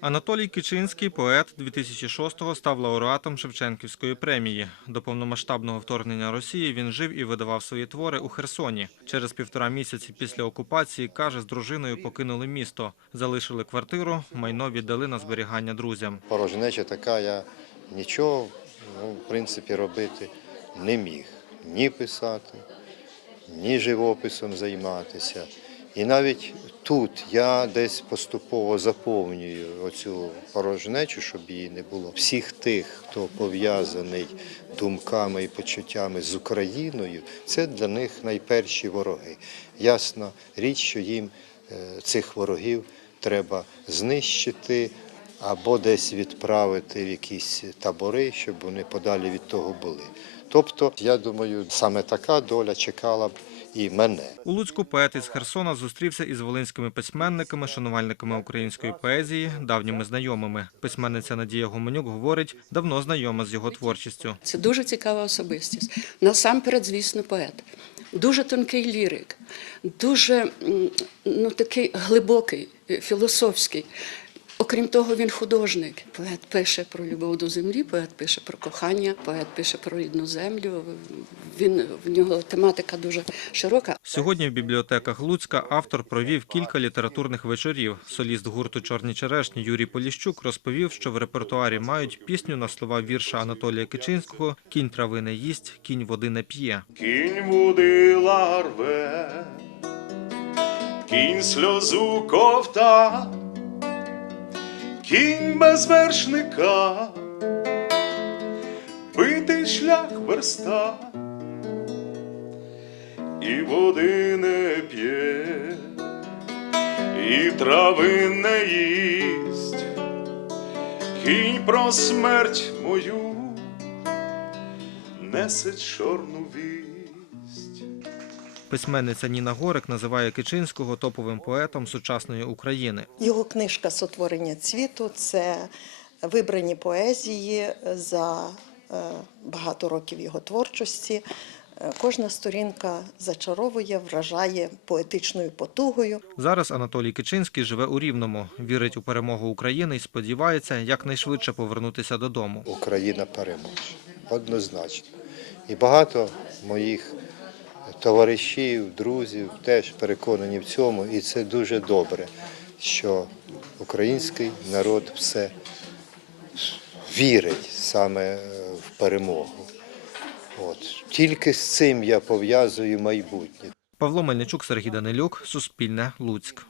Анатолій Кичинський, поет 2006-го, став лауреатом Шевченківської премії. До повномасштабного вторгнення Росії він жив і видавав свої твори у Херсоні. Через півтора місяці після окупації, каже, з дружиною покинули місто, залишили квартиру, майно віддали на зберігання друзям. Порожнеча така, я нічого, ну, в принципі, робити не міг. Ні писати, ні живописом займатися. І навіть тут я десь поступово заповнюю оцю порожнечу, щоб її не було. Всіх тих, хто пов'язаний думками і почуттями з Україною, це для них найперші вороги. Ясна річ, що їм е, цих ворогів треба знищити або десь відправити в якісь табори, щоб вони подалі від того були. Тобто, я думаю, саме така доля чекала б і мене. У Луцьку поет із Херсона зустрівся із волинськими письменниками, шанувальниками української поезії, давніми знайомими. Письменниця Надія Гуменюк говорить, давно знайома з його творчістю. Це дуже цікава особистість. Насамперед, звісно, поет. Дуже тонкий лірик, дуже ну, такий глибокий, е, філософський. Окрім того, він художник. Поет пише про любов до землі, поет пише про кохання, поет пише про рідну землю. Він в нього тематика дуже широка. Сьогодні в бібліотеках Луцька автор провів кілька літературних вечорів. Соліст гурту Чорні черешні Юрій Поліщук розповів, що в репертуарі мають пісню на слова вірша Анатолія Кичинського Кінь трави не їсть, кінь води не п'є. Кінь води ларве, кінь сльозу ковта, кінь без вершника, битий шлях верста, і води не п'є, і трави не їсть, кінь про смерть мою несе чорну вість. Письменниця Ніна Горик називає Кичинського топовим поетом сучасної України. Його книжка Сотворення цвіту це вибрані поезії за е, багато років його творчості. Е, Кожна сторінка зачаровує, вражає поетичною потугою. Зараз Анатолій Кичинський живе у Рівному, вірить у перемогу України і сподівається якнайшвидше повернутися додому. Україна переможе. Однозначно. І багато моїх товаришів, друзів теж переконані в цьому, і це дуже добре, що український народ все вірить саме е, в перемогу. От. Тільки з цим я пов'язую майбутнє. Павло Мельничук, Сергій Данилюк, Суспільне, Луцьк.